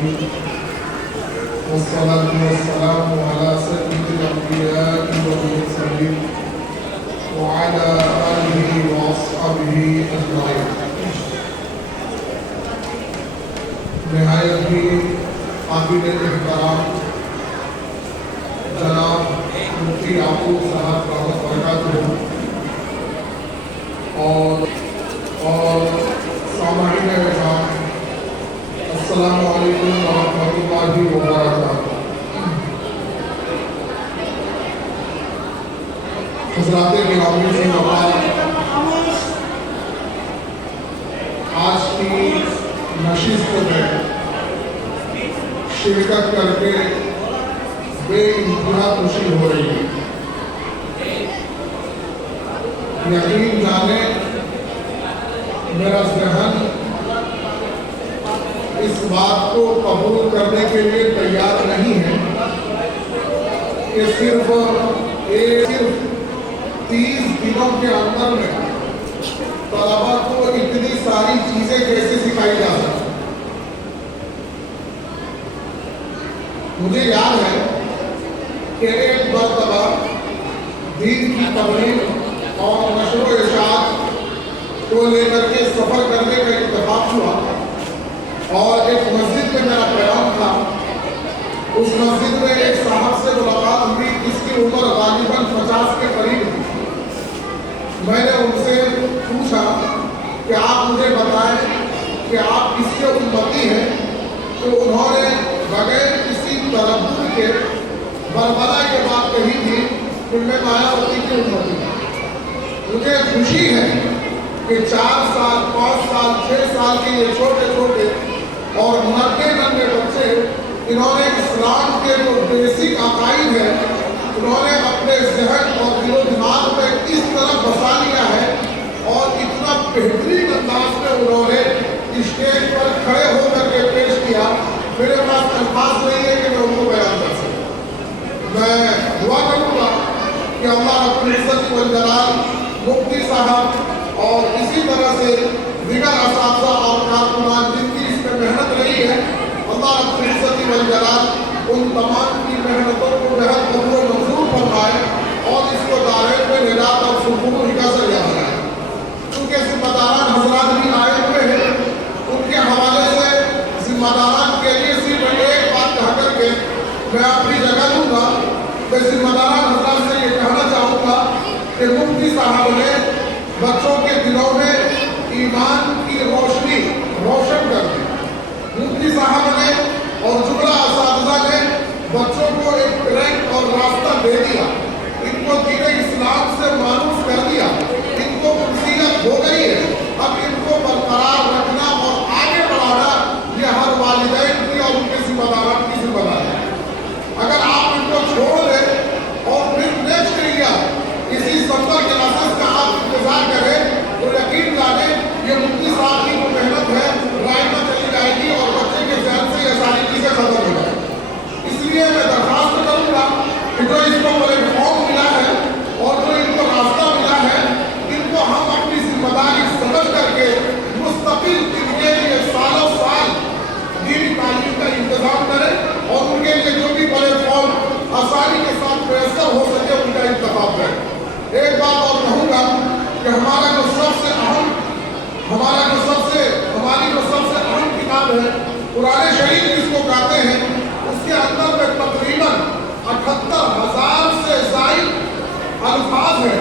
العالمين والصلاة والسلام على سيد الأنبياء والمرسلين وعلى آله وأصحابه أجمعين. نہایت ہی قابل احترام جناب مفتی یعقوب صاحب رحمۃ برکاتہ اور سامعین کرام، السلام علیکم ورحمۃ اللہ وبرکاتہ۔ حضرات گرامی سے آج کی نشست میں شرکت کر کے بے انتہا خوشی ہو رہی ہے۔ یقین جانے میرا ذہن اس بات کو قبول کرنے کے لیے تیار نہیں ہے کہ صرف 30 دنوں کے اندر میں طلباء کو اتنی ساری چیزیں کیسے سکھائی جا سکتی۔ مجھے یاد ہے کہ ایک مرتبہ دین کی تبلیغ اور نشر و ارشاد کو لے کر کے سفر کرنے کا اتفاق ہوا اور ایک مسجد میں میرا قیام تھا۔ اس مسجد میں ایک صاحب سے ملاقات ہوئی جس کی عمر غالباً 50 کے قریب تھی۔ میں نے ان سے پوچھا کہ آپ مجھے بتائیں کہ آپ کس کے امتی ہیں، تو انہوں نے بغیر کسی تردد کے بربلا یہ بات کہی تھی کہ میں مایاوتی کی امتی ہوں۔ مجھے خوشی ہے کہ 4 سال 5 سال 6 سال کے یہ چھوٹے چھوٹے اور ننھے ننھے بچے، انہوں نے اسلام کے جو بیسک عقائد ہے انہوں نے اپنے ذہن اور دل و دماغ میں اس طرح بسا لیا ہے اور اتنا بہترین انداز میں انہوں نے اسٹیج پر کھڑے ہو کر کے پیش کیا۔ میرے پاس الفاظ نہیں ہے کہ میں ان کو بیان کر سکوں۔ میں دعا کروں گا کہ اللہ رب العزت والجلال مفتی صاحب اور اسی طرح سے دیگر اساتذہ اور کارکنان جن کی اس میں محنت رہی ہے، اللہ رب العزت والجلال ان تمام کی محنتوں کو بہت قبول و منظور فرمائے اور اس کو دارین میں نجات اور سکون کا ذریعہ بنائے۔ کیونکہ ذمہ داران حضرات بھی آئے ہوئے ہیں، ان کے حوالے سے ذمہ داران کے لیے صرف ایک بات کہہ کر کے میں اپنی جگہ لوں گا۔ میں ذمہ داران حضرات سے یہ کہنا چاہوں گا کہ مفتی صاحب نے بچوں کے دلوں میں ایمان کی روشنی روشن کر دی۔ مفتی صاحب نے اور جملہ اساتذہ نے بچوں کو ایک ٹریک اور راستہ دے دیا، ان کو دین اسلام سے معروف کر دیا، ان کو نصیحت ہو گئی ہے۔ اب ان کو برقرار رکھنا اور آگے بڑھانا یہ ہر والدین کی اور ان کے ذمہ داران کی ذمہ داری ہے۔ اگر آپ ان کو چھوڑ دیں اور پھر نیکسٹ ایئر اسی سمر کلاسز کا آپ انتظار کریں تو یقین جانیں یہ مفتی صاحب کی جو محنت ہے رائے میں چلی جائے گی اور بچے کے ذہن سے یہ ساری چیزیں ختم ہو جائیں۔ اس لیے میں درخواست کروں گا کہ جو اس کو پلیٹ فارم ملا ہے اور جو ان کو راستہ ملا ہے، ان کو ہم اپنی ذمہ داری سمجھ کر کے مستقل ان کے لیے سالوں سال دینی تعلیم کا انتظام کریں اور ان کے لیے جو بھی پلیٹ فارم آسانی کے ساتھ میسر ہو سکے ان کا انتخاب کریں۔ ایک بات اور کہوں گا کہ ہماری جو سب سے اہم کتاب ہے قرآن شریف جس کو کہتے ہیں، اس کے اندر میں تقریباً 78,000 سے زائد الفاظ ہیں